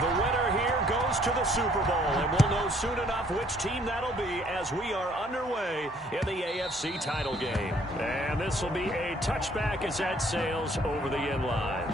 The winner here goes to the Super Bowl, and we'll know soon enough which team that'll be as we are underway in the AFC title game. And this will be a touchback as that sails over the end line.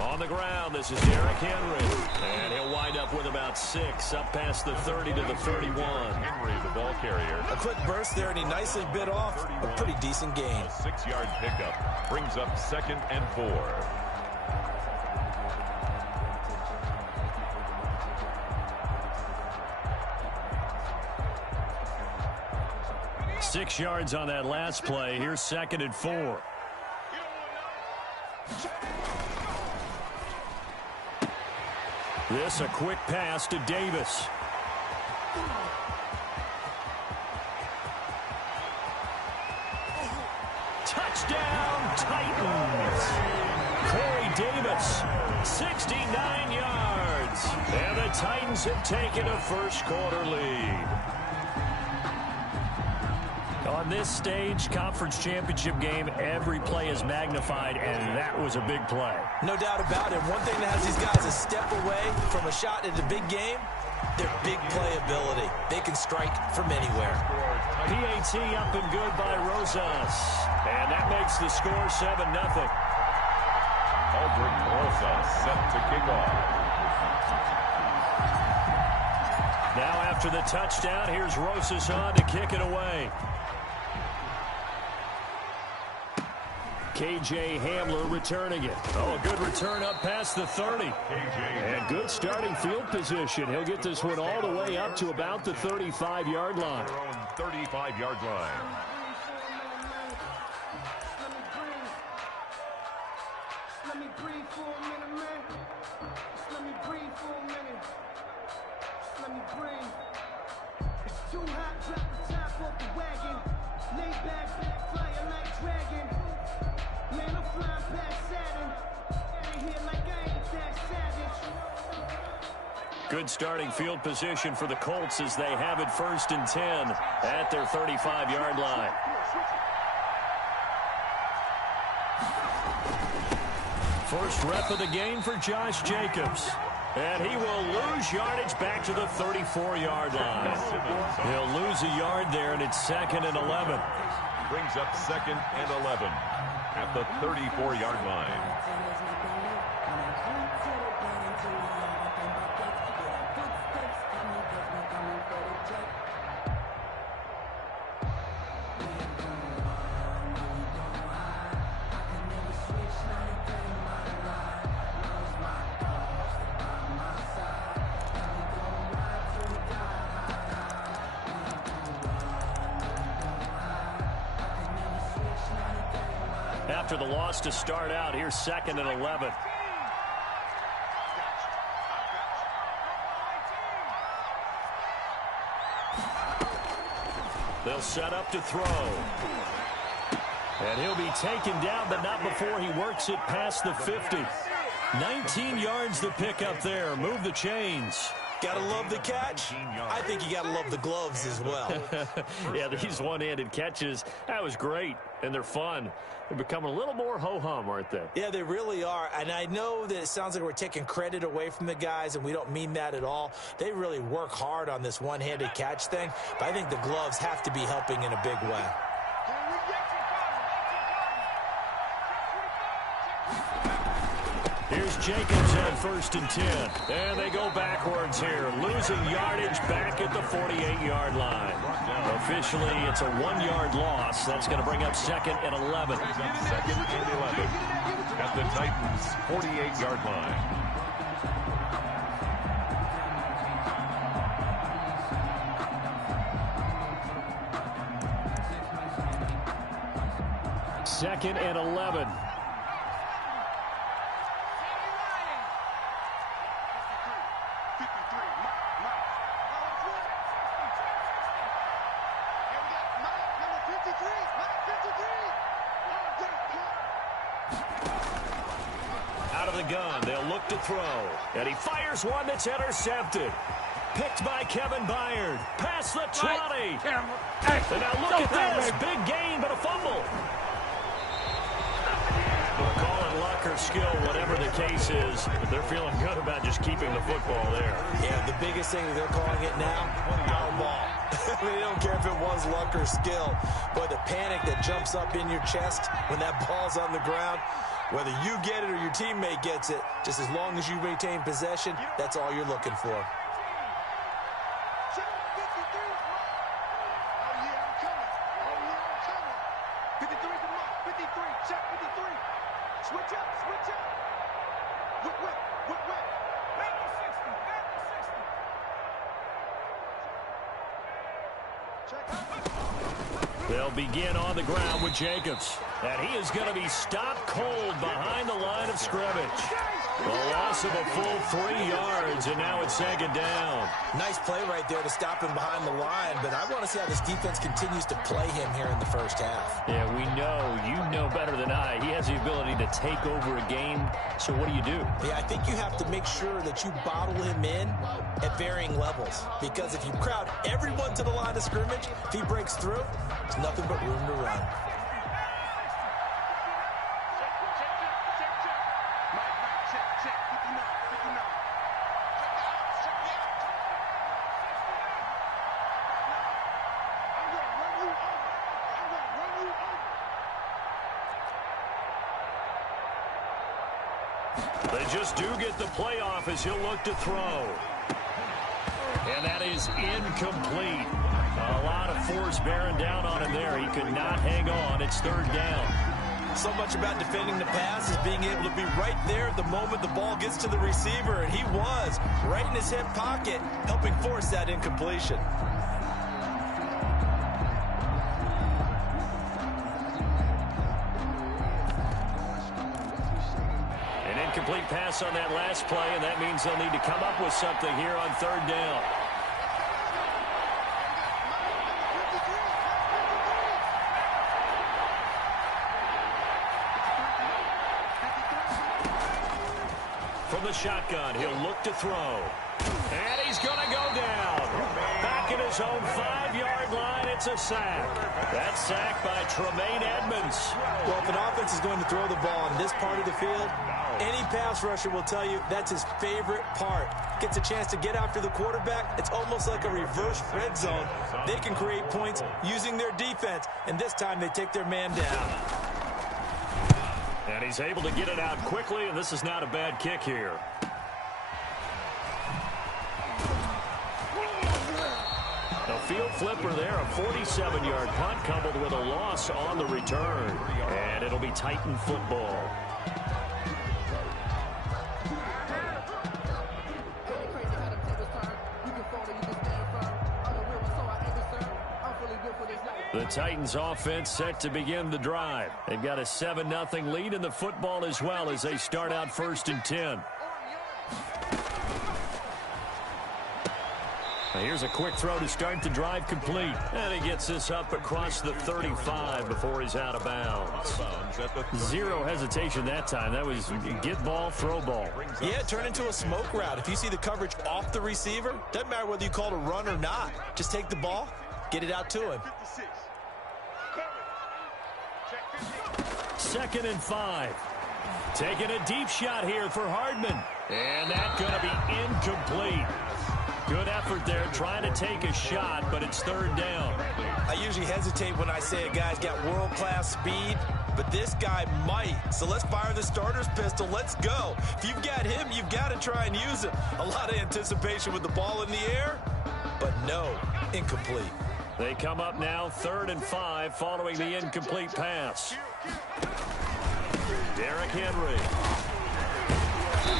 On the ground, this is Derrick Henry. And he'll wind up with about 6, up past the 30 to the 31. Henry, the ball carrier. A quick burst there, and he nicely bit off a pretty decent gain. A 6-yard pickup brings up 2nd and 4. Six yards on that last play. Here's 2nd and 4. This a quick pass to Davis. Touchdown, Titans. Corey Davis, 69 yards. And the Titans have taken a first-quarter lead. On this stage, conference championship game, every play is magnified, and that was a big play. No doubt about it. One thing that has these guys a step away from a shot at a big game, their big play ability. They can strike from anywhere. PAT up and good by Rosas. And that makes the score 7-0. Aldrick Rosas set to kick off. Now after the touchdown, here's Rosas on to kick it away. K.J. Hamler returning it. Oh, a good return up past the 30. And good starting field position. He'll get this one all the way up to about the 35-yard line. Their own 35-yard line. Let me breathe for a minute, man. Just let me breathe for a minute. Just let me breathe. It's too hot, drop the top off the wagon. Lay back, flying like dragon. Man, I'm flying past Saturn. Out of here like I ain't that savage. Good starting field position for the Colts as they have it 1st and 10 at their 35-yard line. First rep of the game for Josh Jacobs. And he will lose yardage back to the 34-yard line. He'll lose a yard there, and it's 2nd and 11. Brings up 2nd and 11 at the 34-yard line. After the loss to start out, here's 2nd and 11. They'll set up to throw. And he'll be taken down, but not before he works it past the 50. 19 yards to pick up there. Move the chains. Gotta love the catch. I think you gotta love the gloves as well. Yeah, these one-handed catches, that was great, and they're fun. They're becoming a little more ho-hum, aren't they? Yeah, they really are. And I know that it sounds like we're taking credit away from the guys, and we don't mean that at all. They really work hard on this one-handed catch thing, but I think the gloves have to be helping in a big way. Here's Jacobs on 1st and 10. And they go backwards here, losing yardage back at the 48-yard line. Officially, it's a 1-yard loss. That's going to bring up 2nd and 11. 2nd and 11 at the Titans' 48-yard line. Second and 11. of the gun. They'll look to throw. And he fires one that's intercepted. Picked by Kevin Byard. Past the 20. And now look at this. Big gain, but a fumble. We'll call it luck or skill, whatever the case is. But they're feeling good about just keeping the football there. Yeah, the biggest thing that they're calling it now, our ball. They don't care if it was luck or skill. But the panic that jumps up in your chest when that ball's on the ground, whether you get it or your teammate gets it, just as long as you maintain possession, that's all you're looking for. They'll begin on the ground with Jacobs. And he is going to be stopped cold behind the line of scrimmage. A loss of a full 3 yards, and now it's second down. Nice play right there to stop him behind the line, but I want to see how this defense continues to play him here in the first half. Yeah, we know. You know better than I. He has the ability to take over a game, so what do you do? Yeah, I think you have to make sure that you bottle him in at varying levels, because if you crowd everyone to the line of scrimmage, if he breaks through, there's nothing but room to run. They just do get the playoff as he'll look to throw. And that is incomplete. A lot of force bearing down on him there. He could not hang on. It's third down. So much about defending the pass is being able to be right there at the moment the ball gets to the receiver, and he was right in his hip pocket, helping force that incompletion. An incomplete pass on that last play, and that means they'll need to come up with something here on third down. From the shotgun, he'll look to throw. And he's going to go down. Back at his own 5-yard line, it's a sack. That's sacked by Tremaine Edmonds. Well, if an offense is going to throw the ball on this part of the field, any pass rusher will tell you that's his favorite part. Gets a chance to get after the quarterback. It's almost like a reverse red zone. They can create points using their defense, and this time they take their man down. And he's able to get it out quickly, and this is not a bad kick here. A field flipper there, a 47-yard punt coupled with a loss on the return. And it'll be Titan football. The Titans offense set to begin the drive. They've got a 7-0 lead in the football as well as they start out 1st and 10. Now here's a quick throw to start the drive complete. And he gets this up across the 35 before he's out of bounds. Zero hesitation that time. That was get ball, throw ball. Yeah, turn into a smoke route. If you see the coverage off the receiver, doesn't matter whether you call it a run or not. Just take the ball, get it out to him. 2nd and 5. Taking a deep shot here for Hardman. And that's going to be incomplete. Good effort there trying to take a shot, but it's third down. I usually hesitate when I say a guy's got world-class speed, but this guy might. So let's fire the starter's pistol. Let's go. If you've got him, you've got to try and use him. A lot of anticipation with the ball in the air, but no, incomplete. They come up now 3rd and 5 following the incomplete pass. Derrick Henry.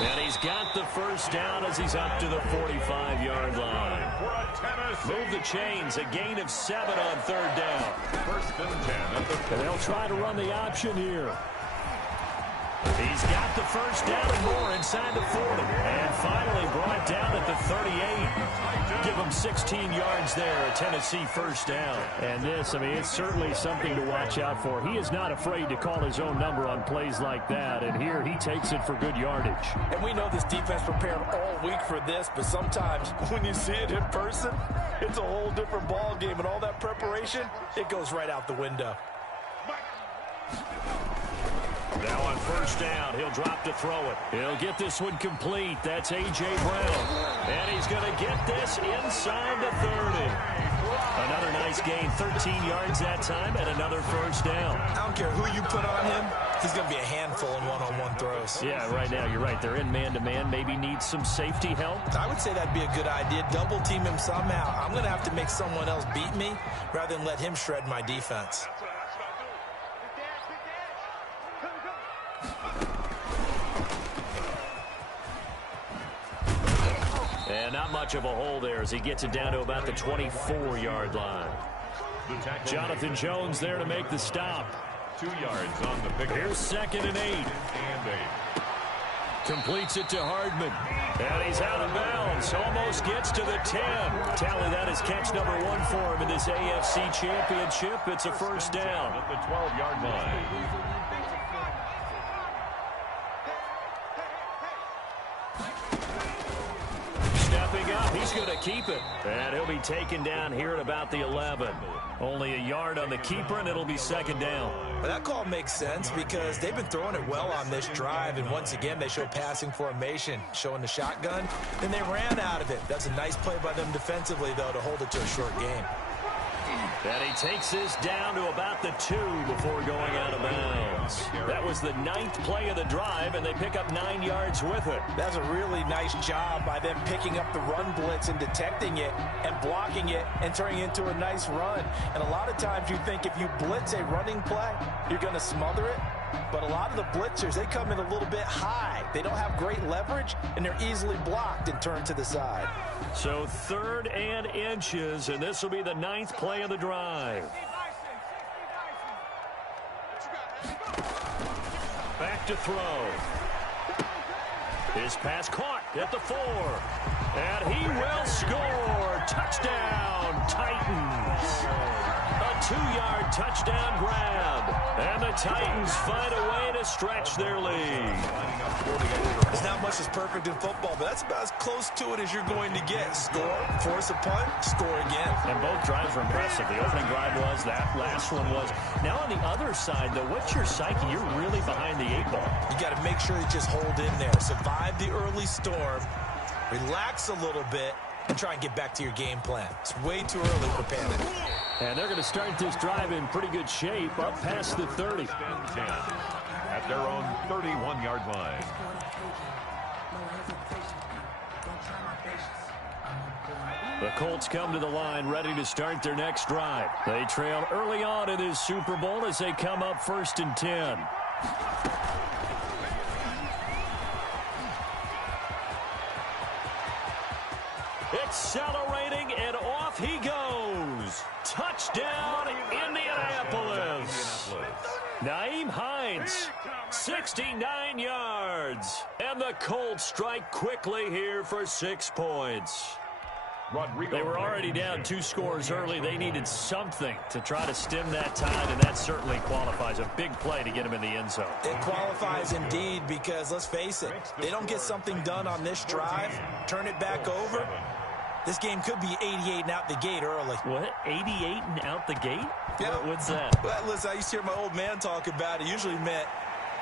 And he's got the first down as he's up to the 45-yard line. Move the chains, a gain of 7 on 3rd down. 1st and 10 at the 40. And they'll try to run the option here. He's got the first down and more inside the 40. And finally brought down at the 38. Give him 16 yards there, a Tennessee first down. And this, I mean, it's certainly something to watch out for. He is not afraid to call his own number on plays like that. And here he takes it for good yardage. And we know this defense prepared all week for this, but sometimes when you see it in person, it's a whole different ball game. And all that preparation, it goes right out the window. Now on first down, he'll drop to throw it. He'll get this one complete. That's A.J. Brown. And he's going to get this inside the 30. Another nice gain, 13 yards that time, and another first down. I don't care who you put on him. He's going to be a handful in one-on-one throws. Yeah, right now, you're right. They're in man-to-man. Maybe needs some safety help. I would say that'd be a good idea. Double team him somehow. I'm going to have to make someone else beat me rather than let him shred my defense. And not much of a hole there as he gets it down to about the 24-yard line. Jonathan Jones there to make the stop. 2 yards on the pick. Here's 2nd and 8. Completes it to Hardman. And he's out of bounds. Almost gets to the 10. Tally, that is catch number 1 for him in this AFC Championship. It's a first down. At the 12-yard line. Up. He's going to keep it. And he'll be taken down here at about the 11. Only a yard on the keeper, and it'll be 2nd down. Well, that call makes sense because they've been throwing it well on this drive, and once again, they show passing formation, showing the shotgun, and they ran out of it. That's a nice play by them defensively, though, to hold it to a short game. And he takes this down to about the 2 before going out of bounds. That was the 9th play of the drive, and they pick up 9 yards with it. That's a really nice job by them picking up the run blitz and detecting it and blocking it and turning it into a nice run. And a lot of times you think if you blitz a running play, you're going to smother it. But a lot of the blitzers, they come in a little bit high. They don't have great leverage, and they're easily blocked and turned to the side. So 3rd and inches, and this will be the 9th play of the drive. Back to throw. His pass caught at the 4. And he will score. Touchdown, Titans. A 2-yard touchdown grab. And the Titans find a way to stretch their lead. There's not much that's perfect in football, but that's about as close to it as you're going to get. Score, force a punt, score again. And both drives were impressive. The opening drive was, that last one was. Now on the other side, though, what's your psyche? You're really behind the 8 ball. You got to make sure you just hold in there. Survive the early storm, relax a little bit, and try and get back to your game plan. It's way too early for panic. And they're going to start this drive in pretty good shape up past the 30. At their own 31-yard line. The Colts come to the line ready to start their next drive. They trail early on in this Super Bowl as they come up 1st and 10. Accelerating, and off he goes. Touchdown, Indianapolis. Nyheim Hines, 69 yards. And the Colts strike quickly here for 6 points. They were already down 2 scores early. They needed something to try to stem that tide, and that certainly qualifies. A big play to get him in the end zone. It qualifies indeed because, let's face it, they don't get something done on this drive, turn it back over, this game could be 88 and out the gate early. What? 88 and out the gate? Yeah. What's that? Well, listen, I used to hear my old man talk about it. Usually meant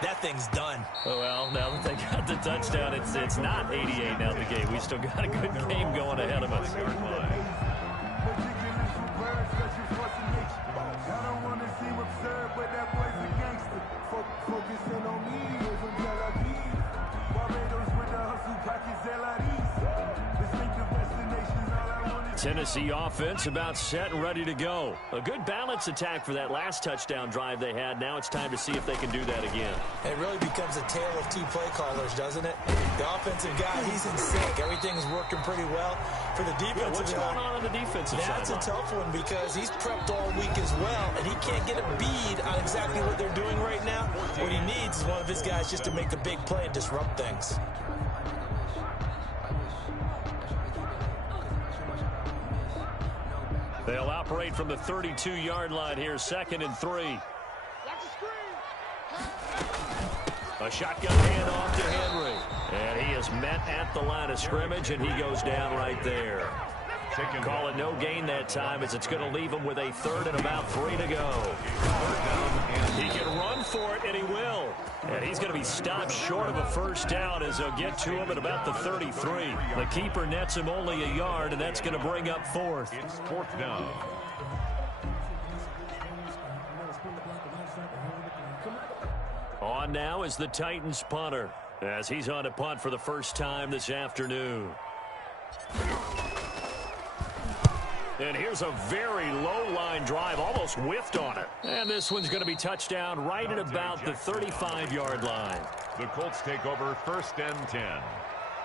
that thing's done. Oh, well, now that they got the touchdown, it's not 88 and out the gate. We still got a good game going ahead of us. Tennessee offense about set and ready to go. A good balance attack for that last touchdown drive they had. Now it's time to see if they can do that again. It really becomes a tale of 2 play callers, doesn't it? The offensive guy, he's in sync. Everything's working pretty well. For the defensive guy, what's going on the defensive side? That's a tough one because he's prepped all week as well, and he can't get a bead on exactly what they're doing right now. What he needs is one of his guys just to make the big play and disrupt things. They'll operate from the 32-yard line here, 2nd and 3. A shotgun handoff to Henry. And he is met at the line of scrimmage, and he goes down right there. Call it no gain that time, as it's going to leave him with a 3rd and about 3 to go. He can run for it, and he will. And he's going to be stopped short of a 1st down as they'll get to him at about the 33. The keeper nets him only a yard, and that's going to bring up 4th. It's 4th down. On now is the Titans punter, as he's on to punt for the first time this afternoon. And here's a very low-line drive, almost whiffed on it. And this one's going to be touchdown right at about the 35-yard line. The Colts take over 1st and 10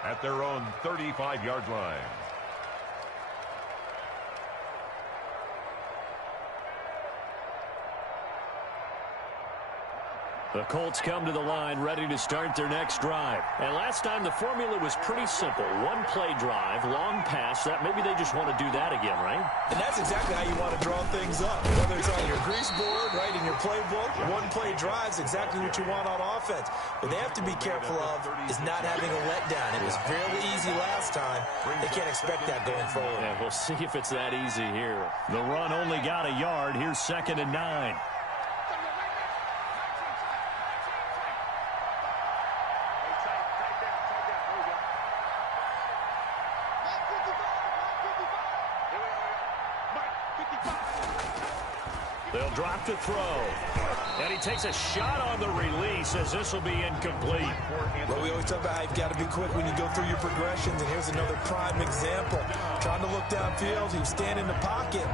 at their own 35-yard line. The Colts come to the line ready to start their next drive. And last time the formula was pretty simple. One play drive, long pass. That maybe they just want to do that again, right? And that's exactly how you want to draw things up. Whether it's on your grease board, right, in your playbook, one play drive is exactly what you want on offense. What they have to be careful of is not having a letdown. It was fairly easy last time. They can't expect that going forward. Yeah, we'll see if it's that easy here. The run only got a yard. Here's 2nd and 9. They'll drop to throw. And he takes a shot on the release as this will be incomplete. Well, we always talk about how you've got to be quick when you go through your progressions, and here's another prime example. Trying to look downfield, he was standing in the pocket,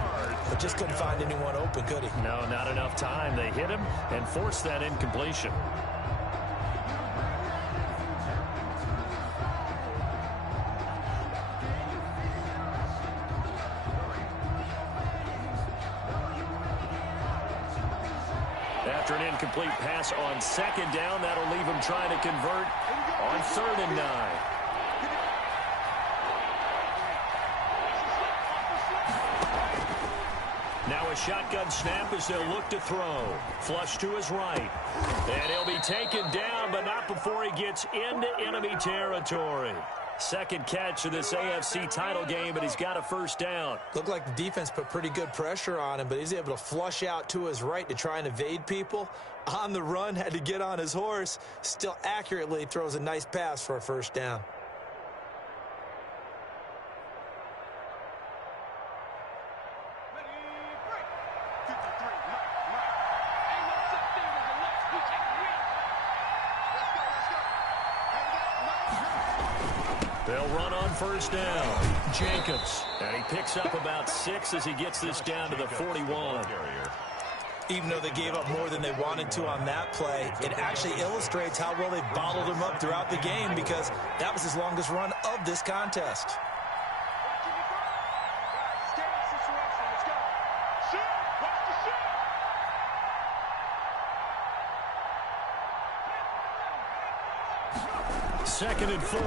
but just couldn't find anyone open, could he? No, not enough time. They hit him and forced that incompletion. After an incomplete pass on 2nd down, that'll leave him trying to convert on 3rd and 9. Now a shotgun snap as they'll look to throw. Flush to his right. And he'll be taken down, but not before he gets into enemy territory. 2nd catch of this AFC title game, but he's got a 1st down. Looked like the defense put pretty good pressure on him, but he's able to flush out to his right to try and evade people. On the run, had to get on his horse. Still accurately throws a nice pass for a 1st down. They'll run on 1st down. Jacobs. And he picks up about 6 as he gets this down to the 41. Even though they gave up more than they wanted to on that play, it actually illustrates how well they bottled him up throughout the game, because that was his longest run of this contest. Second and 4.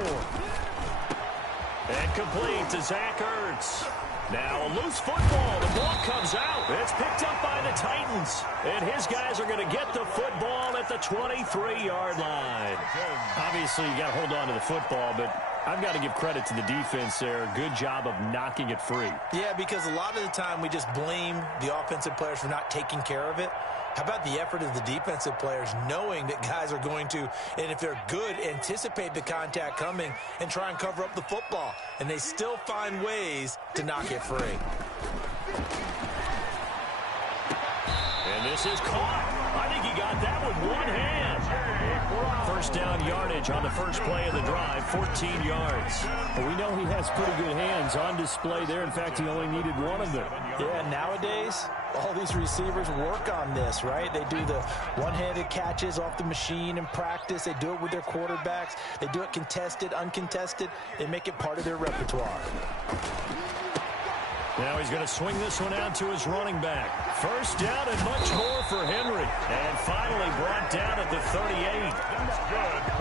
And complete to Zach Ertz. Now a loose football. The ball comes out. It's picked up by the Titans. And his guys are going to get the football at the 23-yard line. Obviously, you got to hold on to the football, but I've got to give credit to the defense there. Good job of knocking it free. Yeah, because a lot of the time we just blame the offensive players for not taking care of it. How about the effort of the defensive players knowing that guys are going to, and if they're good, anticipate the contact coming and try and cover up the football. And they still find ways to knock it free. And this is caught. I think he got that with one hand. 1st down yardage on the first play of the drive, 14 yards. Well, we know he has pretty good hands on display there. In fact, he only needed one of them. Yeah, nowadays, all these receivers work on this, right? They do the one-handed catches off the machine in practice. They do it with their quarterbacks. They do it contested, uncontested. They make it part of their repertoire. Now he's going to swing this one out to his running back. First down and much more for Henry. And finally brought down at the 38.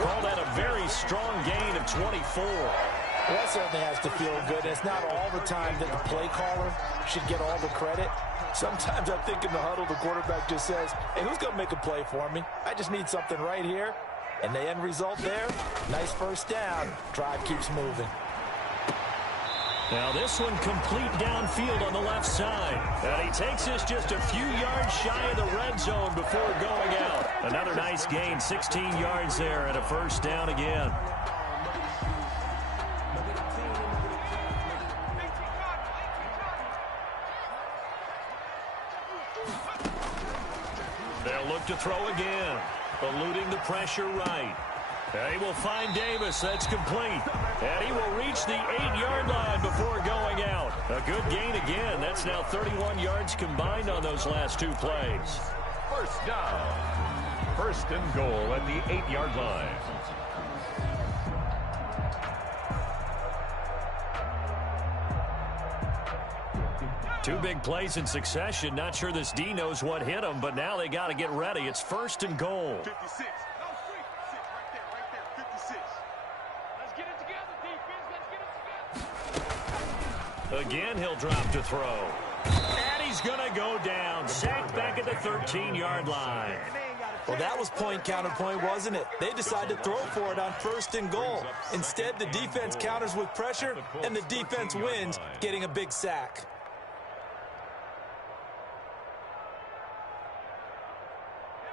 Called out a very strong gain of 24. Well, that certainly has to feel good. And it's not all the time that the play caller should get all the credit. Sometimes I think in the huddle, the quarterback just says, hey, who's going to make a play for me? I just need something right here. And the end result there, nice first down. Drive keeps moving. Now this one complete downfield on the left side. And he takes this just a few yards shy of the red zone before going out. Another nice gain, 16 yards there and a first down again. They'll look to throw again, eluding the pressure right. And he will find Davis. That's complete. And he will reach the 8-yard line before going out. A good gain again. That's now 31 yards combined on those last two plays. First down. First and goal at the 8-yard line. Two big plays in succession. Not sure this D knows what hit him, but now they got to get ready. It's first and goal. 56. Right there. 56. Let's get it together, defense. Let's get it together. Again, he'll drop to throw. And he's going to go down. Sacked back at the 13-yard line. Well, that was point counterpoint, wasn't it? They decided to throw for it on first and goal. Instead, the defense counters with pressure, and the defense wins, getting a big sack.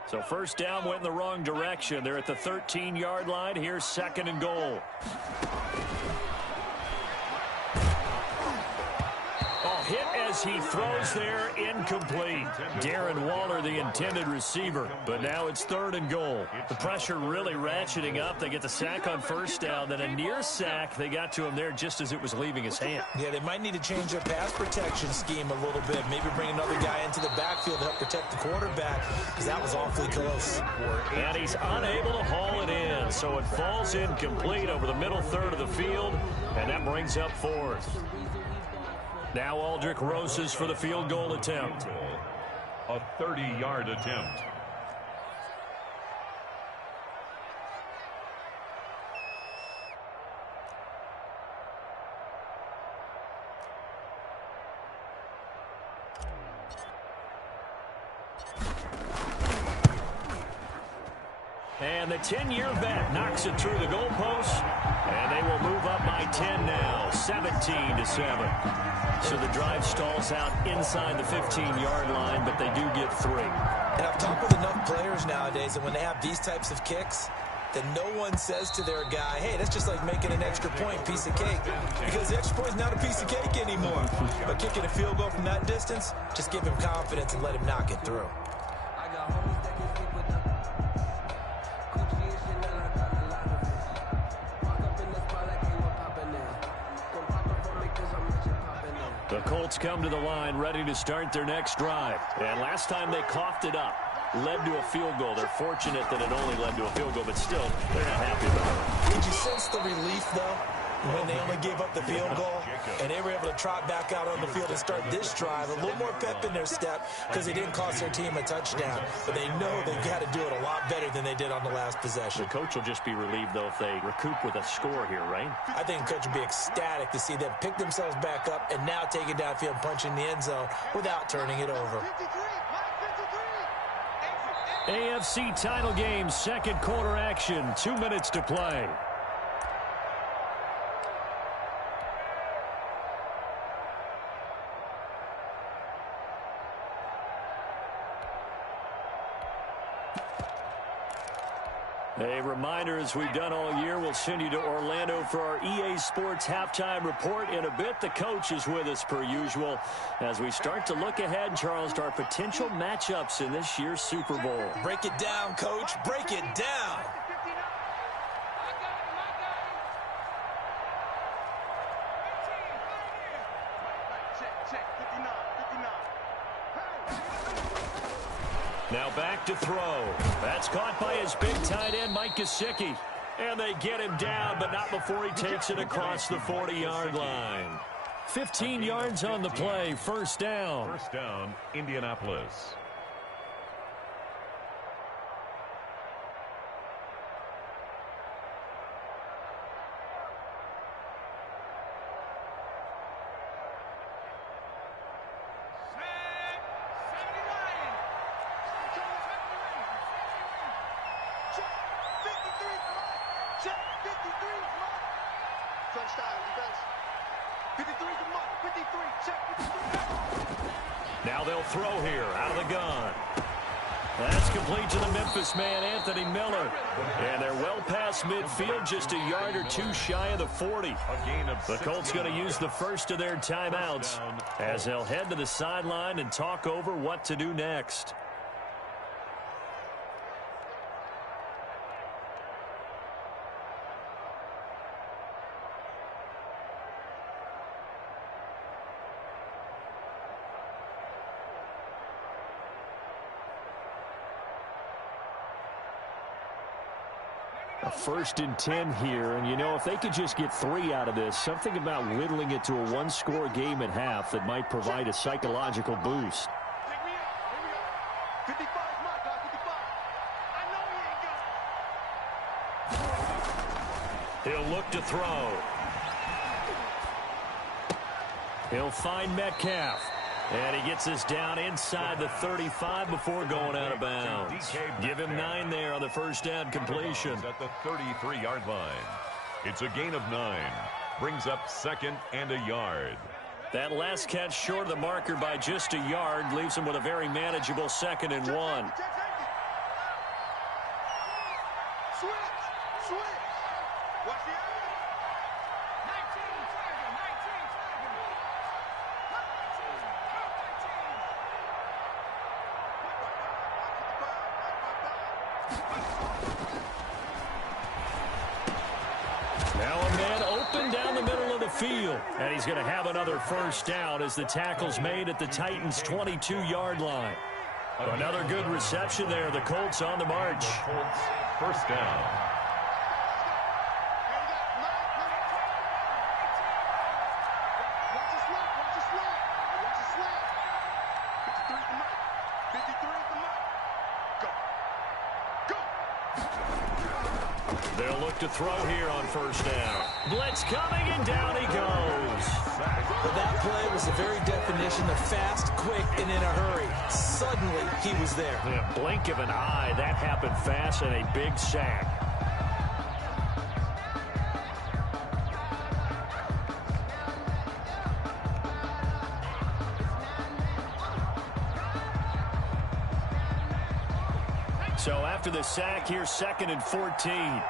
So first down went in the wrong direction. They're at the 13-yard line. Here's second and goal. Oh, hit as he throws there, incomplete. Darren Waller, the intended receiver. But now it's third and goal. The pressure really ratcheting up. They get the sack on first down. Then a near sack. They got to him there just as it was leaving his hand. Yeah, they might need to change their pass protection scheme a little bit. Maybe bring another guy into the backfield to help protect the quarterback, because that was awfully close. And he's unable to haul it in. So it falls incomplete over the middle third of the field. And that brings up fourth. Now Aldrick Rosas for the field goal attempt. A 30-yard attempt. And the 10-year vet knocks it through the goalpost. And they will move up by 10 now, 17-7. So the drive stalls out inside the 15-yard line, but they do get 3. And I've talked with enough players nowadays that when they have these types of kicks, that no one says to their guy, hey, that's just like making an extra point, piece of cake. Because the extra point is not a piece of cake anymore. But kicking a field goal from that distance, just give him confidence and let him knock it through. The Colts come to the line ready to start their next drive. And last time they coughed it up, led to a field goal. They're fortunate that it only led to a field goal, but still, they're not happy about it. Did you sense the relief, though, when they only gave up the field goal and they were able to trot back out on the field and start this drive? A little more pep in their step because they didn't cost their team a touchdown. But they know they've got to do it a lot better than they did on the last possession. The coach will just be relieved, though, if they recoup with a score here, right? I think the coach will be ecstatic to see them pick themselves back up and now take it downfield, punch in the end zone without turning it over. AFC title game, second quarter action, 2 minutes to play. A reminder, as we've done all year, we'll send you to Orlando for our EA Sports halftime report. In a bit, the coach is with us per usual as we start to look ahead, Charles, to our potential matchups in this year's Super Bowl. Break it down, coach. Break it down. Now back to throw. That's caught by his big tight end, Mike Gesicki. And they get him down, but not before he takes it across the 40-yard line. 15 yards on the play, first down. First down, Indianapolis. Now they'll throw here out of the gun. That's complete to the Memphis man, Anthony Miller. And they're well past midfield, just a yard or two shy of the 40. The Colts going to use the first of their timeouts as they'll head to the sideline and talk over what to do next. A 1st and 10 here, and you know, if they could just get 3 out of this, something about whittling it to a one-score game at half that might provide a psychological boost. Take me out. Here we go. 55 is my guy. 55. I know he ain't got it. He'll look to throw. He'll find Metcalf. And he gets us down inside the 35 before going out of bounds. Give him 9 there on the first down completion. At the 33-yard line. It's a gain of 9. Brings up 2nd and a yard. That last catch short of the marker by just a yard leaves him with a very manageable 2nd and 1. Switch. Watch the area. 19 tackle. 19 tackle. 19. Now a man open down the middle of the field. And he's going to have another first down as the tackle's made at the Titans' 22-yard line. Another good reception there. The Colts on the march. Colts, first down. They'll look to throw here on first down. Blitz coming, and down he goes. But that play was the very definition of fast, quick, and in a hurry. Suddenly, he was there. In a blink of an eye, that happened fast, and a big sack. So after the sack, here's 2nd and 14.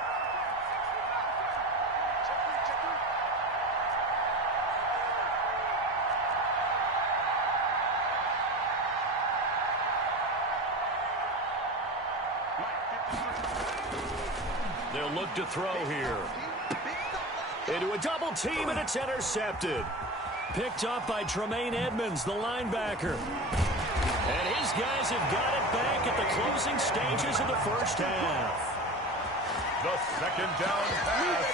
They'll look to throw here. Into a double team, and it's intercepted. Picked up by Tremaine Edmonds, the linebacker. And his guys have got it back at the closing stages of the first half. The 2nd down pass.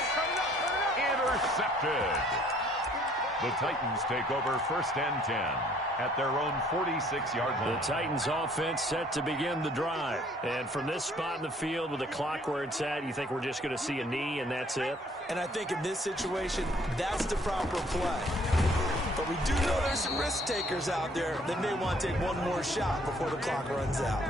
Intercepted. The Titans take over 1st and 10 at their own 46-yard line. The Titans offense set to begin the drive. And from this spot in the field with the clock where it's at, you think we're just going to see a knee and that's it? And I think in this situation, that's the proper play. But we do know there's some risk takers out there that may want to take one more shot before the clock runs out.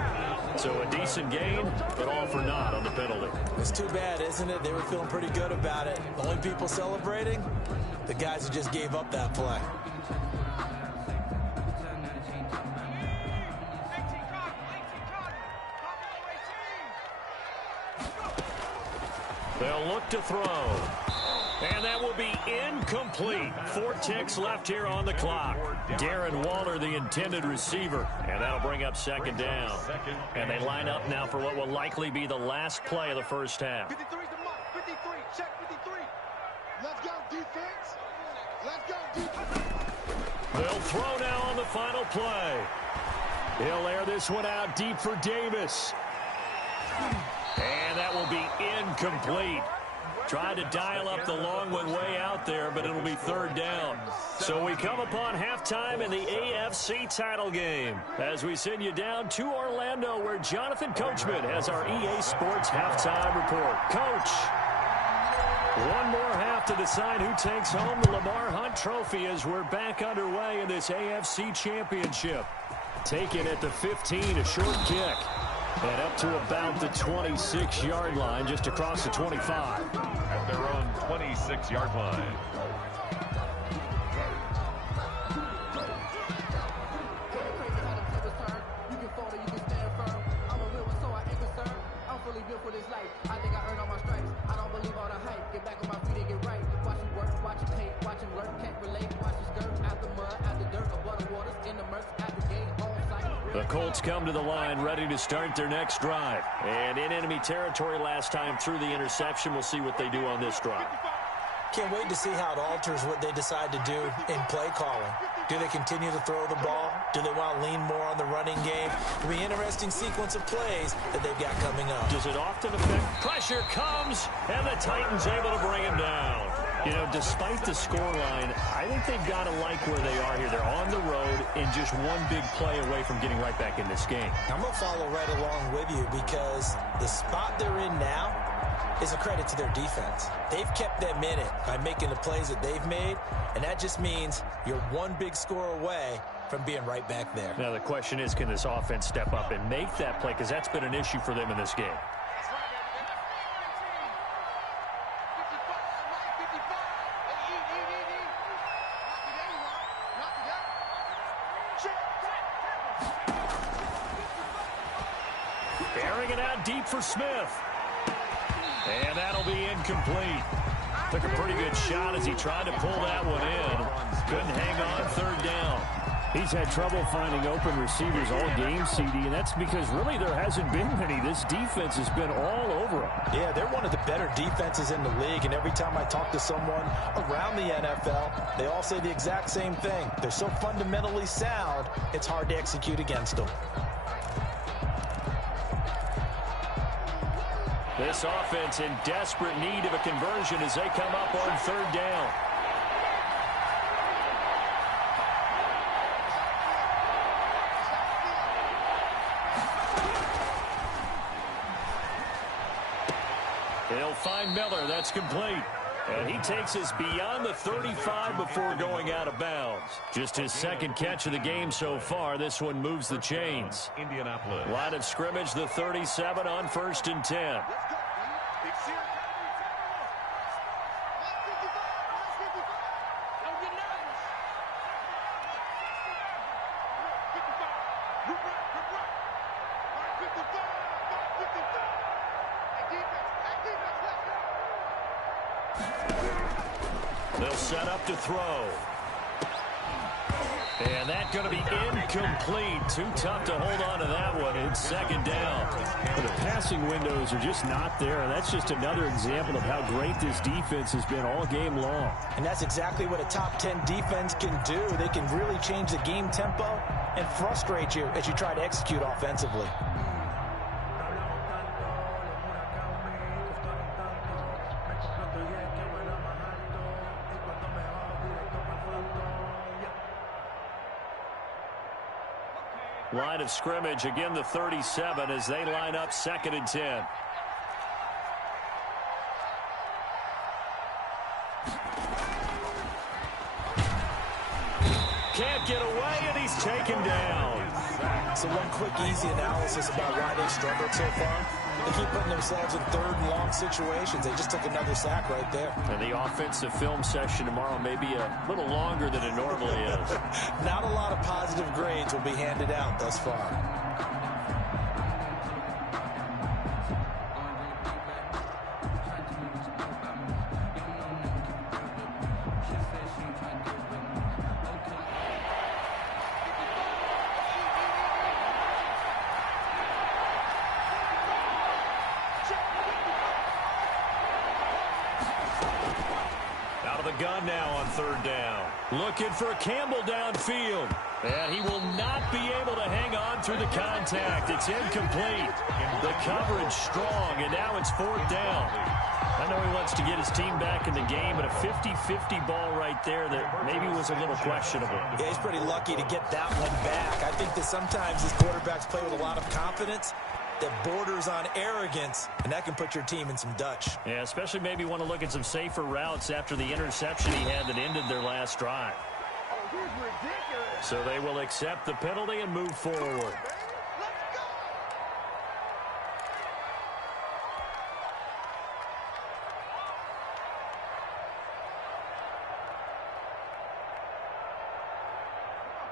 So a decent gain, but all for naught on the penalty. It's too bad, isn't it? They were feeling pretty good about it. The only people celebrating, the guys who just gave up that play. They'll look to throw. And that will be incomplete. 4 ticks left here on the clock. Darren Waller, the intended receiver. And that'll bring up 2nd down. And they line up now for what will likely be the last play of the first half. 53's the mark. 53. Check 53. Let's go, defense. Let's go, defense. They'll throw now on the final play. He'll air this one out deep for Davis. And that will be incomplete. Tried to dial up the long one way out there, but it'll be third down. So we come upon halftime in the AFC title game as we send you down to Orlando, where Jonathan Coachman has our EA Sports halftime report. Coach, one more half to decide who takes home the Lamar Hunt Trophy as we're back underway in this AFC Championship. Taken at the 15, a short kick. And up to about the 26-yard line, just across the 25. At their own 26-yard line. The Colts come to the line ready to start their next drive. And in enemy territory last time through the interception. We'll see what they do on this drive. Can't wait to see how it alters what they decide to do in play calling. Do they continue to throw the ball? Do they want to lean more on the running game? It'll be an interesting sequence of plays that they've got coming up. Does it often affect? Pressure comes, and the Titans able to bring him down. You know, despite the scoreline, I think they've got to like where they are here. They're on the road and just one big play away from getting right back in this game. I'm going to follow right along with you because the spot they're in now is a credit to their defense. They've kept them in it by making the plays that they've made, and that just means you're one big score away from being right back there. Now the question is, can this offense step up and make that play? Because that's been an issue for them in this game. Airing it out deep for Smith. And that'll be incomplete. Took a pretty good shot as he tried to pull that one in. Couldn't hang on third down. He's had trouble finding open receivers all game, CD, and that's because really there hasn't been many. This defense has been all over him. Yeah, they're one of the better defenses in the league, and every time I talk to someone around the NFL, they all say the exact same thing. They're so fundamentally sound, it's hard to execute against them. This offense in desperate need of a conversion as they come up on third down. They'll find Miller. That's complete. And he takes us beyond the 35 before going out of bounds. Just his second catch of the game so far. This one moves the chains. Indianapolis. Line of scrimmage, the 37 on 1st and 10. They'll set up to throw. And that's going to be incomplete. Too tough to hold on to that one. It's second down. But the passing windows are just not there. And that's just another example of how great this defense has been all game long. And that's exactly what a top 10 defense can do. They can really change the game tempo and frustrate you as you try to execute offensively. Line of scrimmage, again the 37 as they line up 2nd and 10. Can't get away, and he's taken down. So one quick, easy analysis about why they struggled so far. They keep putting themselves in 3rd and long situations. They just took another sack right there. And the offensive film session tomorrow may be a little longer than it normally is. Not a lot of positive grades will be handed out thus far. gun now on third down. Looking for Campbell downfield. And he will not be able to hang on through the contact. It's incomplete. The coverage strong, and now it's fourth down. I know he wants to get his team back in the game, but a 50-50 ball right there that maybe was a little questionable. Yeah, he's pretty lucky to get that one back. I think that sometimes these quarterbacks play with a lot of confidence that borders on arrogance, and that can put your team in some Dutch. Yeah, especially maybe want to look at some safer routes after the interception he had that ended their last drive. So they will accept the penalty and move forward.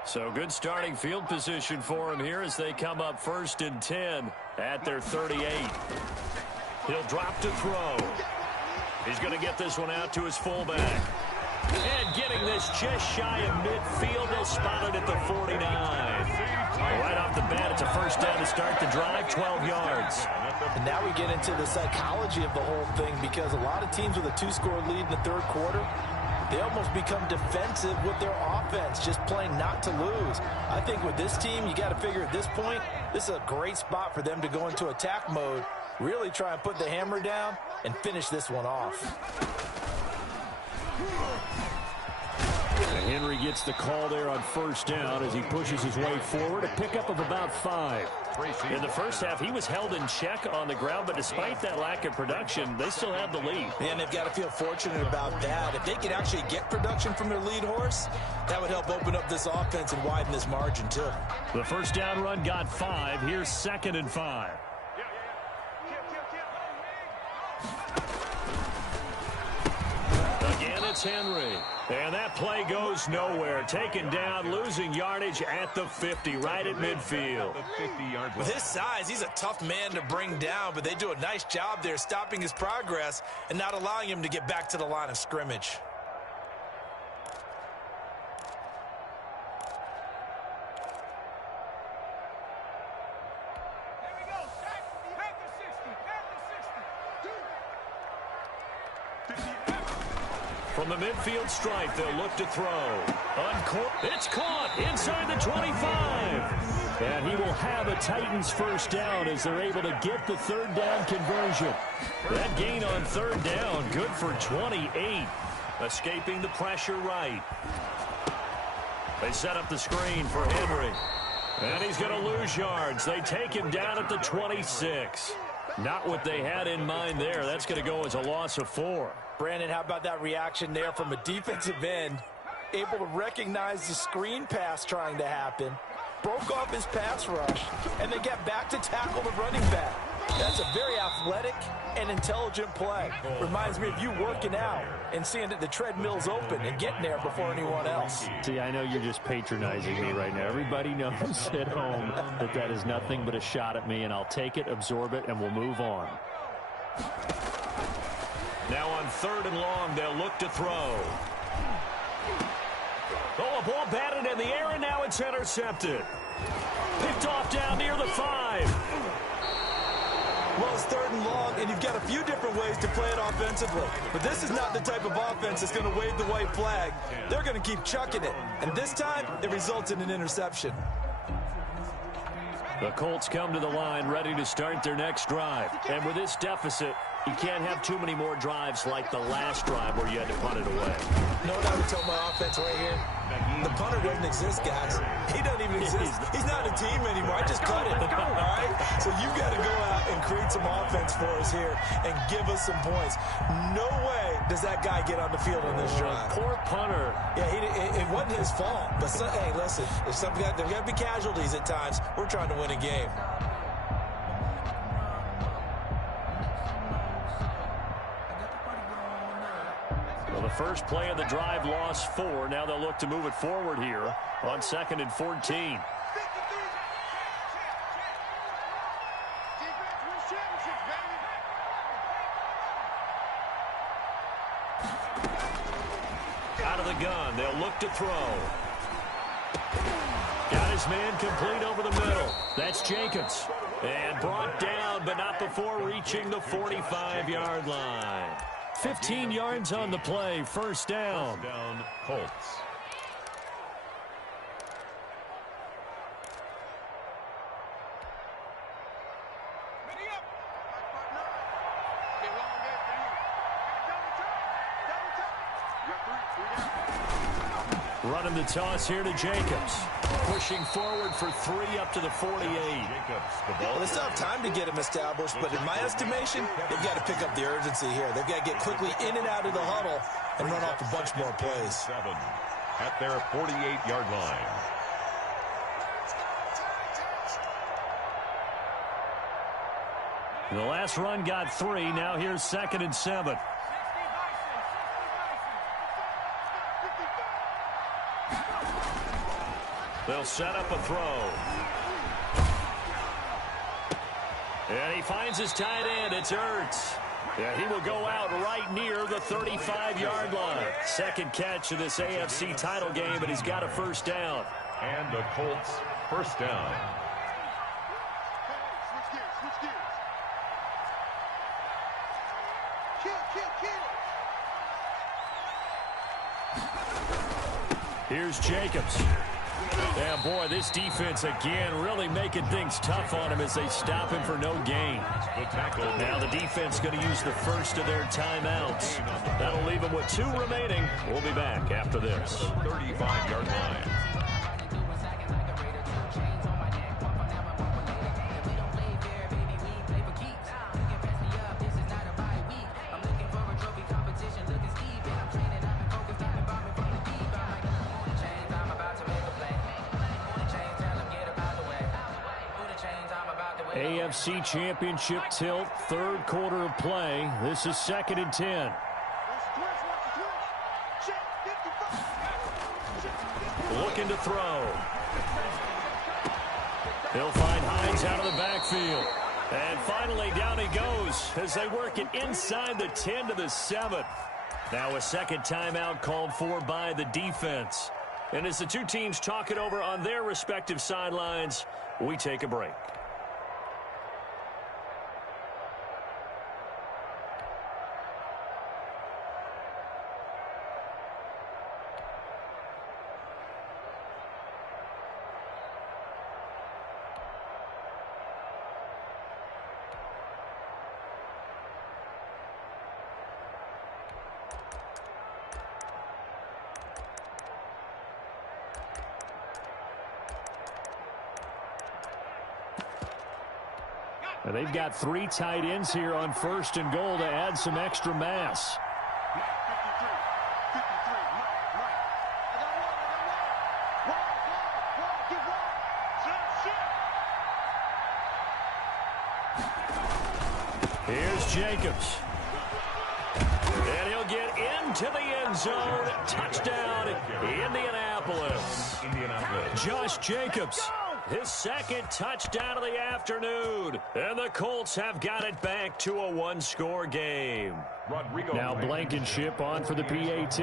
So good starting field position for him here as they come up 1st and 10 at their 38. He'll drop to throw. He's going to get this one out to his fullback. And getting this just shy of midfield. They'll spot it at the 49. Right off the bat, it's a first down to start the drive, 12 yards. And now we get into the psychology of the whole thing, because a lot of teams with a 2-score lead in the third quarter, they almost become defensive with their offense, just playing not to lose. I think with this team, you got to figure at this point, this is a great spot for them to go into attack mode, really try and put the hammer down and finish this one off. Henry gets the call there on first down as he pushes his way forward. A pickup of about 5. In the first half, he was held in check on the ground, but despite that lack of production, they still have the lead. And they've got to feel fortunate about that. If they could actually get production from their lead horse, that would help open up this offense and widen this margin too. The first down run got 5. Here's 2nd and 5. Again, it's Henry. And that play goes nowhere. Taken down, losing yardage at the 50, right at midfield. With his size, he's a tough man to bring down, but they do a nice job there stopping his progress and not allowing him to get back to the line of scrimmage. From the midfield stripe, they'll look to throw. It's caught inside the 25. And he will have a Titans first down as they're able to get the third down conversion. That gain on third down, good for 28. Escaping the pressure right. They set up the screen for Henry. And he's going to lose yards. They take him down at the 26. Not what they had in mind there. That's going to go as a loss of 4. Brandon, how about that reaction there from a defensive end? Able to recognize the screen pass trying to happen, broke off his pass rush, and then get back to tackle the running back. That's a very athletic and intelligent play. Reminds me of you working out and seeing that the treadmill's open and getting there before anyone else. See, I know you're just patronizing me right now. Everybody knows at home that that is nothing but a shot at me, and I'll take it, absorb it, and we'll move on. Now on 3rd and long, they'll look to throw. Oh, a ball batted in the air, and now it's intercepted. Picked off down near the 5. Well, it's 3rd and long, and you've got a few different ways to play it offensively. But this is not the type of offense that's going to wave the white flag. They're going to keep chucking it. And this time, it results in an interception. The Colts come to the line ready to start their next drive. And with this deficit, you can't have too many more drives like the last drive where you had to punt it away. You know what I would tell my offense right here? The punter doesn't exist, guys. He doesn't even exist. He's not a team anymore. I just cut it. All right? So you've got to go out and create some offense for us here and give us some points. No way does that guy get on the field on this drive. Poor punter. Yeah, it wasn't his fault. But, hey, listen, there's got to be casualties at times. We're trying to win a game. Well, the first play of the drive lost 4. Now they'll look to move it forward here on 2nd and 14. Out of the gun, they'll look to throw. Got his man complete over the middle. That's Jacobs. And brought down, but not before reaching the 45-yard line. 15 yards on the play, first down. First down, Colts. Running the toss here to Jacobs. Pushing forward for 3 up to the 48. Well, they still have time to get him established, but in my estimation, they've got to pick up the urgency here. They've got to get quickly in and out of the huddle and run off a bunch more plays. 7 at their 48-yard line. The last run got 3. Now here's 2nd and 7. They'll set up a throw. And he finds his tight end. It's Ertz. Yeah, he will go out right near the 35-yard line. Second catch of this AFC title game, but he's got a first down. And the Colts first down. Here's Jacobs. Yeah, boy, this defense again really making things tough on him as they stop him for no gain. Now the defense going to use the first of their timeouts. That'll leave them with 2 remaining. We'll be back after this. 35-yard line. AFC Championship tilt, 3rd quarter of play. This is 2nd and 10. Looking to throw. He'll find Hines out of the backfield. And finally down he goes as they work it inside the 10 to the 7. Now a second timeout called for by the defense. And as the two teams talk it over on their respective sidelines, we take a break. And they've got 3 tight ends here on 1st and goal to add some extra mass. Here's Jacobs. And he'll get into the end zone. Touchdown, Indianapolis. Josh Jacobs. His 2nd touchdown of the afternoon. And the Colts have got it back to a 1-score game. Now Blankenship on for the PAT.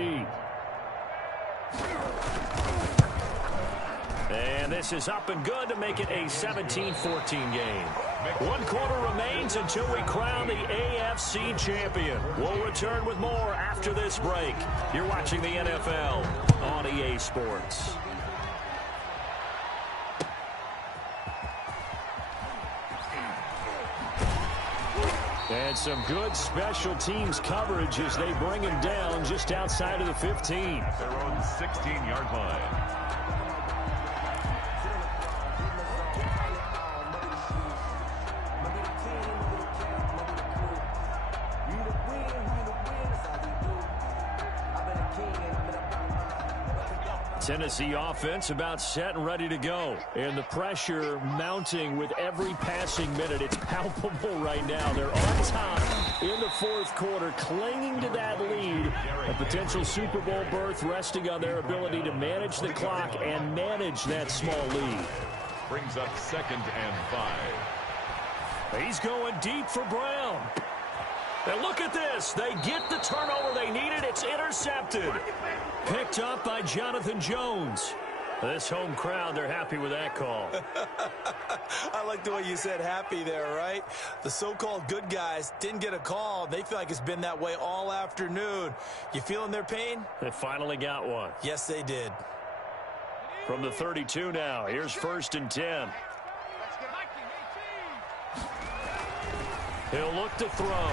And this is up and good to make it a 17-14 game. 1 quarter remains until we crown the AFC champion. We'll return with more after this break. You're watching the NFL on EA Sports. And some good special teams coverage as they bring him down just outside of the 15. At their own 16-yard line. Tennessee offense about set and ready to go. And the pressure mounting with every passing minute. It's palpable right now. They're on top in the 4th quarter, clinging to that lead. A potential Super Bowl berth resting on their ability to manage the clock and manage that small lead. Brings up 2nd and 5. He's going deep for Brown. And look at this. They get the turnover they needed. It's intercepted. Picked up by Jonathan Jones. This home crowd, they're happy with that call. I like the way you said happy there, right? The so-called good guys didn't get a call. They feel like it's been that way all afternoon. You feeling their pain? They finally got one. Yes, they did. From the 32 now, here's 1st and 10. He'll look to throw.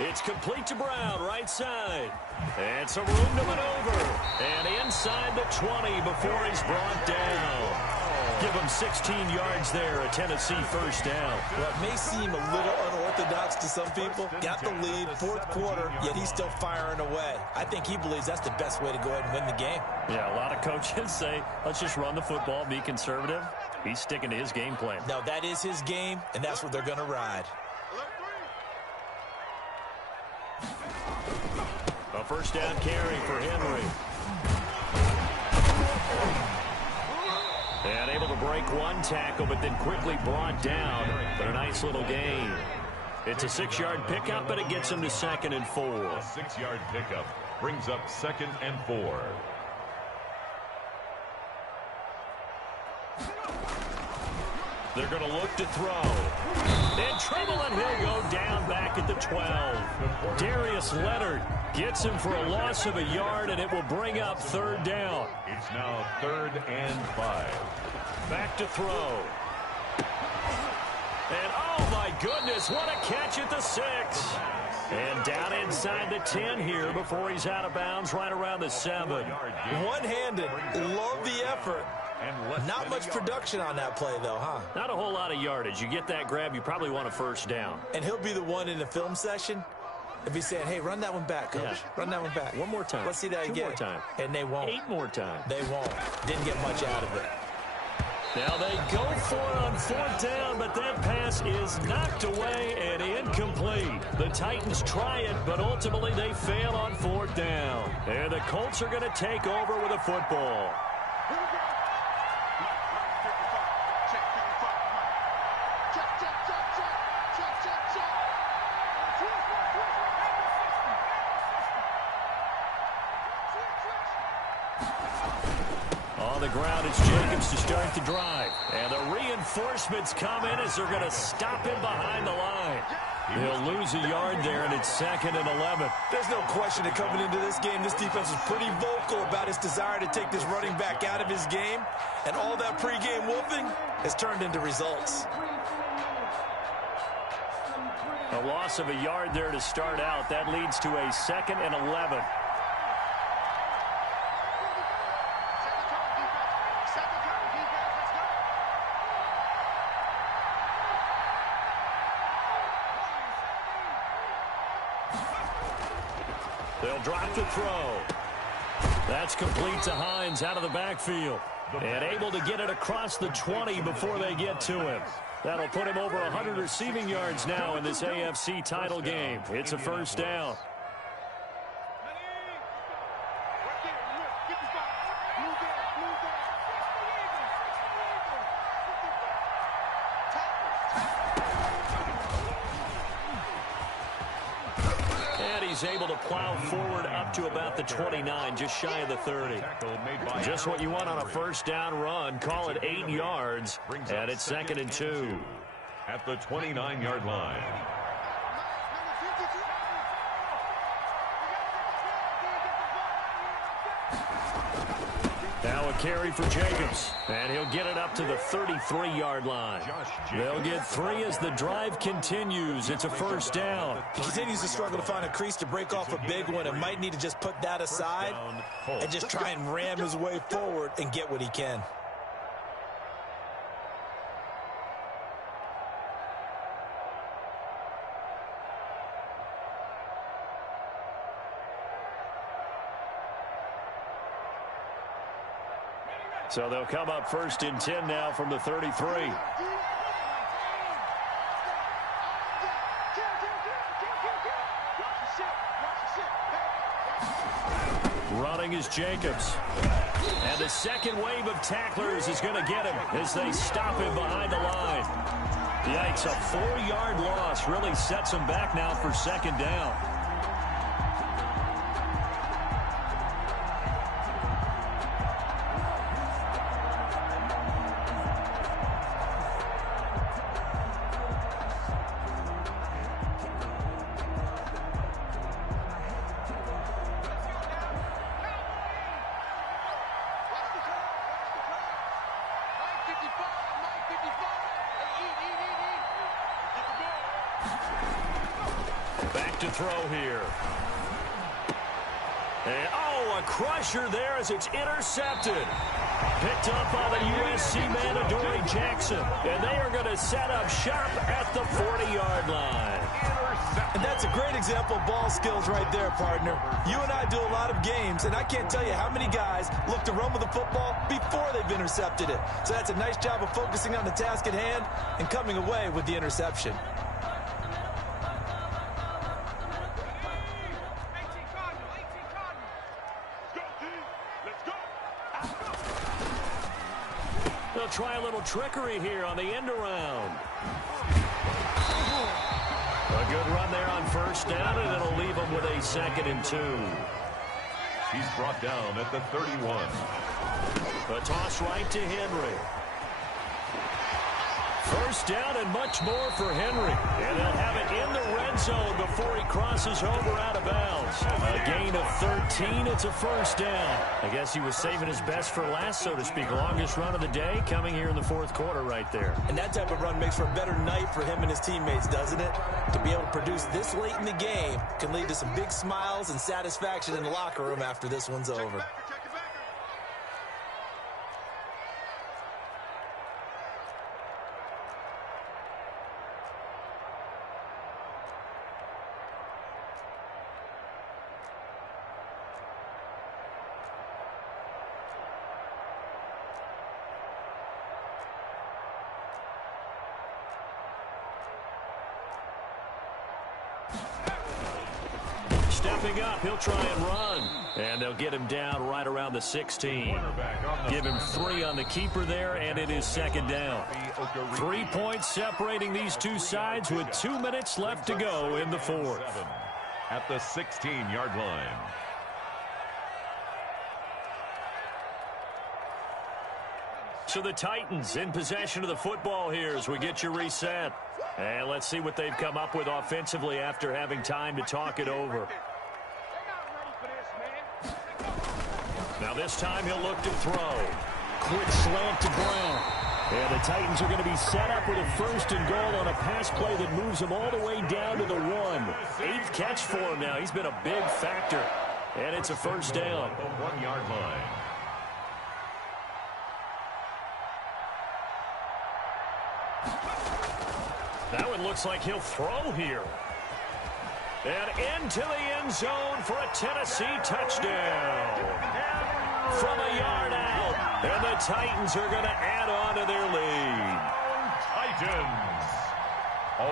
It's complete to Brown, right side. It's a room to maneuver. And inside the 20 before he's brought down. Give him 16 yards there, a Tennessee first down. Well, it may seem a little unorthodox to some people. Got the lead, 4th quarter, yet he's still firing away. I think he believes that's the best way to go ahead and win the game. Yeah, a lot of coaches say, let's just run the football, be conservative. He's sticking to his game plan. No, that is his game, and that's what they're going to ride. A first down carry for Henry. And able to break one tackle, but then quickly brought down. But a nice little gain. It's a 6-yard pickup, but it gets him to 2nd and 4. A 6-yard pickup brings up 2nd and 4. They're going to look to throw. In trouble, and he'll go down back at the 12. Darius Leonard gets him for a loss of a yard, and it will bring up 3rd down. It's now 3rd and 5. Back to throw. And oh my goodness, what a catch at the 6. And down inside the 10 here before he's out of bounds right around the 7. One-handed, love the effort. Not much production on that play, though, huh? Not a whole lot of yardage. You get that grab, you probably want a first down. And he'll be the one in the film session if he's saying, hey, run that one back, coach. Yeah. Run that one back. One more time. Let's see that again. 2 more time. And they won't. 8 more times. They won't. Didn't get much out of it. Now they go for it on 4th down, but that pass is knocked away and incomplete. The Titans try it, but ultimately they fail on 4th down. And the Colts are going to take over with a football. On the ground, it's Jacobs to start the drive. And the reinforcements come in as they're going to stop him behind the line. He'll lose a yard there, and it's 2nd and 11. There's no question that coming into this game, this defense was pretty vocal about its desire to take this running back out of his game. And all that pregame wolfing has turned into results. A loss of a yard there to start out. That leads to a 2nd and 11. They'll drop to throw. That's complete to Hines out of the backfield. And able to get it across the 20 before they get to him. That'll put him over 100 receiving yards now in this AFC title game. It's a first down. He's able to plow forward up to about the 29, just shy of the 30. Just what you want on a first down run. Call it 8 yards, and it's 2nd and 2. At the 29-yard line. Now a carry for Jacobs, and he'll get it up to the 33-yard line. They'll get 3 as the drive continues. It's a first down. He continues to struggle to find a crease to break off a big one and might need to just put that aside and just try and ram his way forward and get what he can. So they'll come up 1st and 10 now from the 33. Running is Jacobs. And the second wave of tacklers is going to get him as they stop him behind the line. Yikes, a 4-yard loss really sets him back now for 2nd down. Back to throw here. And, oh, a crusher there as it's intercepted. Picked up by the USC man, Adoree Jackson. And they are going to set up shop at the 40-yard line. And that's a great example of ball skills right there, partner. You and I do a lot of games, and I can't tell you how many guys look to run with the football before they've intercepted it. So that's a nice job of focusing on the task at hand and coming away with the interception. They'll try a little trickery here on the end around. A good run there on first down, and it'll leave them with a 2nd and 2. He's brought down at the 31. A toss right to Henry. First down and much more for Henry. And they'll have it in the red zone before he crosses over out of bounds. A gain of 13. It's a first down. I guess he was saving his best for last, so to speak. Longest run of the day coming here in the 4th quarter right there. And that type of run makes for a better night for him and his teammates, doesn't it? To be able to produce this late in the game can lead to some big smiles and satisfaction in the locker room after this one's over. Stepping up, he'll try and run. And they'll get him down right around the 16. Give him 3 on the keeper there, and it is 2nd down. 3 points separating these two sides with 2 minutes left to go in the 4th. At the 16-yard line. So the Titans in possession of the football here as we get you reset. And let's see what they've come up with offensively after having time to talk it over. Now this time he'll look to throw. Quick slant to Brown. And the Titans are going to be set up with a 1st and goal on a pass play that moves him all the way down to the 1. 8th catch for him now. He's been a big factor. And it's a first down. The 1-yard line. That one looks like he'll throw here. And into the end zone for a Tennessee touchdown. From a yard out. And the Titans are going to add on to their lead. Titans.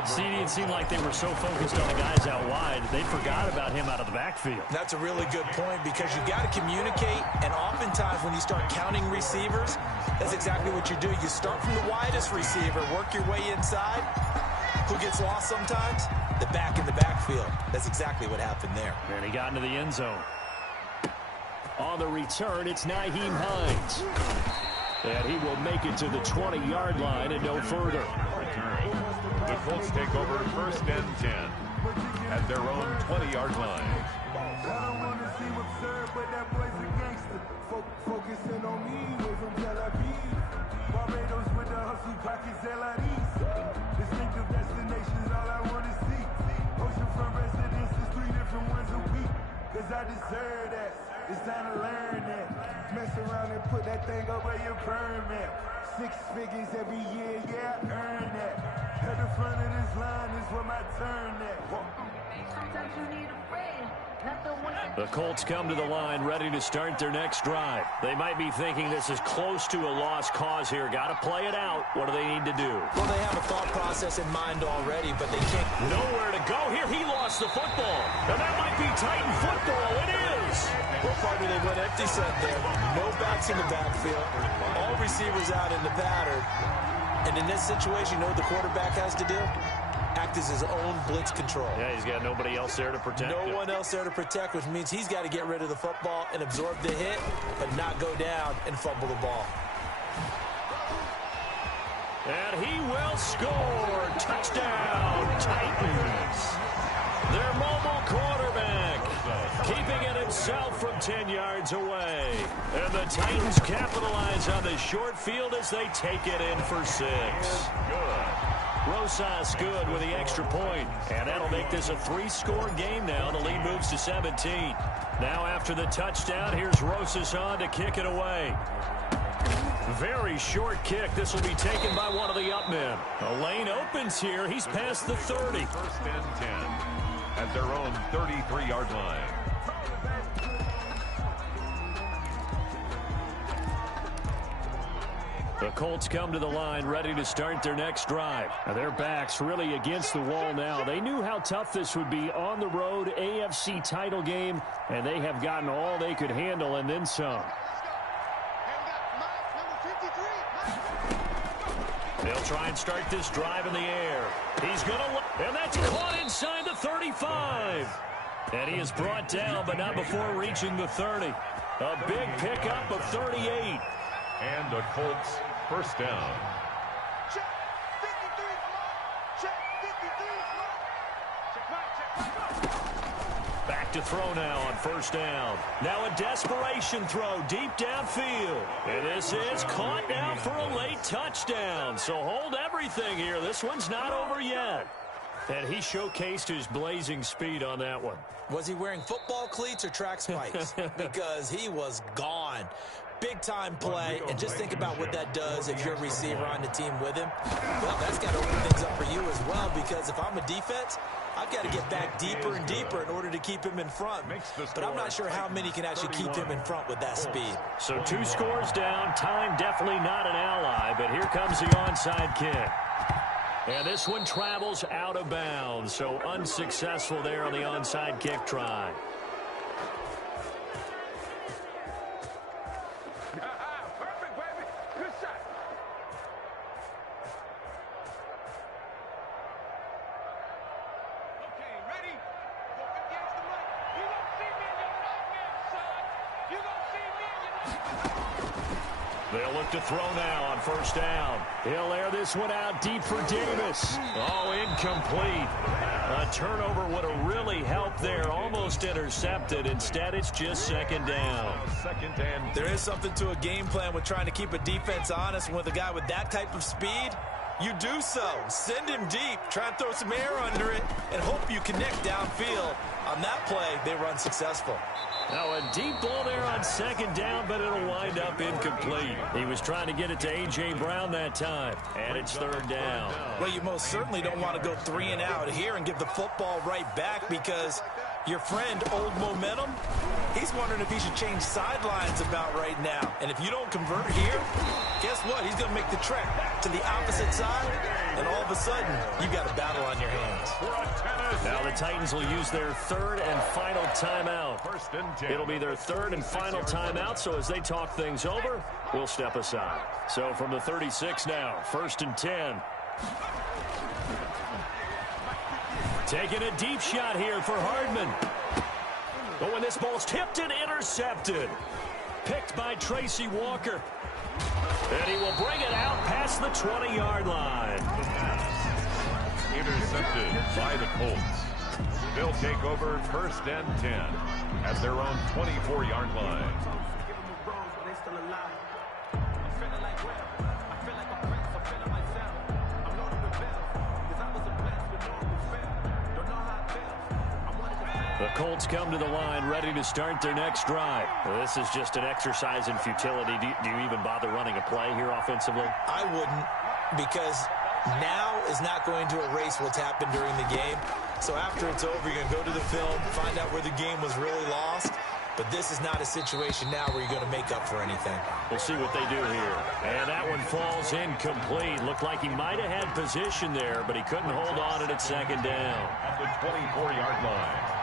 See, it seemed like they were so focused on the guys out wide, they forgot about him out of the backfield. That's a really good point because you got to communicate, and oftentimes when you start counting receivers, that's exactly what you do. You start from the widest receiver, work your way inside. Who gets lost sometimes? The back in the backfield. That's exactly what happened there. And he got into the end zone. On the return, it's Nyheim Hines. And he will make it to the 20-yard line and no further. The Colts take over 1st and 10 at their own 20-yard line. I don't want to seem absurd, but that boy's a gangster. Focusing on me, way from Tel Aviv. Barbados with the hustle, pockets LIDs. Distinctive destinations, all I want to see. Oceanfront residences, 3 different ones a week. Cause I deserve that. It's time to learn that. Mess around and put that thing up where your permit. 6 figures every year, yeah, I earn that. At the front of this line is where my turn at. Sometimes you need a friend, not the one. The Colts come to the line ready to start their next drive. They might be thinking this is close to a lost cause here. Got to play it out. What do they need to do? Well, they have a thought process in mind already, but they can't. Nowhere to go here. He lost the football. And that might be Titan football. It is. Well, partner, they went empty set there. No backs in the backfield. All receivers out in the pattern. And in this situation, you know what the quarterback has to do? Act as his own blitz control. Yeah, he's got nobody else there to protect him. No one else there to protect, which means he's got to get rid of the football and absorb the hit, but not go down and fumble the ball. And he will score. Touchdown, Titans. Their mobile quarterback keeping it himself from 10 yards away. And the Titans capitalize on the short field as they take it in for 6. Good. Rosas good with the extra point, and that'll make this a 3-score game now. The lead moves to 17. Now after the touchdown, here's Rosas on to kick it away. Very short kick. This will be taken by one of the up men. A lane opens here. He's past the 30. First and 10 at their own 33-yard line. The Colts come to the line ready to start their next drive. Now their backs really against the wall now. They knew how tough this would be on the road, AFC title game, and they have gotten all they could handle and then some. They'll try and start this drive in the air. He's going to, and that's caught inside the 35. And he is brought down, but not before reaching the 30. A big pickup of 38. And the Colts first down. Check 53. Check 53. Check. Back to throw now on first down. Now a desperation throw deep downfield. And this is caught now for a late touchdown. So hold everything here. This one's not over yet. And he showcased his blazing speed on that one. Was he wearing football cleats or track spikes? Because he was gone. Big-time play, and just think about what that does if you're a receiver on the team with him. Well, that's got to open things up for you as well, because if I'm a defense, I've got to get back deeper and deeper in order to keep him in front. But I'm not sure how many can actually keep him in front with that speed. So 2 scores down. Time definitely not an ally, but here comes the onside kick. And this one travels out of bounds, so unsuccessful there on the onside kick try. Perfect, baby. Good shot. Okay, ready? Go against the mic. You don't see me in your nightmare, son. You don't see me in your nightmare. They'll look to throw now on first down. He'll air this one out deep for Davis. Oh, incomplete. A turnover would have really helped there. Almost intercepted. Instead, it's just second down. Second and There is something to a game plan with trying to keep a defense honest. With a guy with that type of speed, you do so. Send him deep. Try and throw some air under it and hope you connect downfield. On that play, they run successful. Now a deep ball there on second down, but it'll wind up incomplete. He was trying to get it to A.J. Brown that time, and it's third down. Well, you most certainly don't want to go 3 and out here and give the football right back, because your friend, Old Momentum, he's wondering if he should change sidelines about right now. And if you don't convert here, guess what? He's going to make the trek to the opposite side, and all of a sudden, you've got a battle on your hands. Now the Titans will use their third and final timeout. first and 10. It'll be their third and final timeout, so as they talk things over, we'll step aside. So from the 36 now, first and 10. Taking a deep shot here for Hardman. Oh, and this ball's tipped and intercepted. Picked by Tracy Walker. And he will bring it out past the 20-yard line. Intercepted by the Colts. They'll take over first and 10 at their own 24-yard line. The Colts come to the line ready to start their next drive. This is just an exercise in futility. Do you even bother running a play here offensively? I wouldn't, because now is not going to erase what's happened during the game. So after it's over, you're going to go to the film, find out where the game was really lost. But this is not a situation now where you're going to make up for anything. We'll see what they do here. And that one falls incomplete. Looked like he might have had position there, but he couldn't hold on at second down. At the 24-yard line.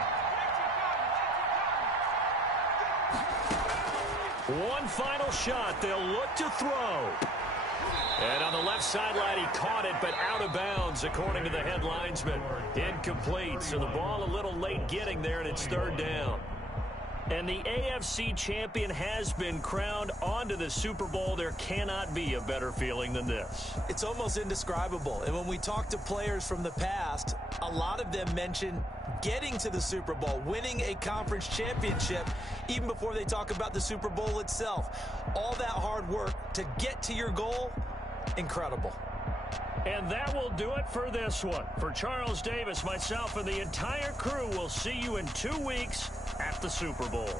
One final shot. They'll look to throw. And on the left sideline, he caught it, but out of bounds, according to the head linesman. Incomplete. So the ball a little late getting there, and it's third down. And the AFC champion has been crowned onto the Super Bowl. There cannot be a better feeling than this. It's almost indescribable. And when we talk to players from the past, a lot of them mention getting to the Super Bowl, winning a conference championship, even before they talk about the Super Bowl itself. All that hard work to get to your goal, incredible. And that will do it for this one. For Charles Davis, myself, and the entire crew, we'll see you in 2 weeks at the Super Bowl.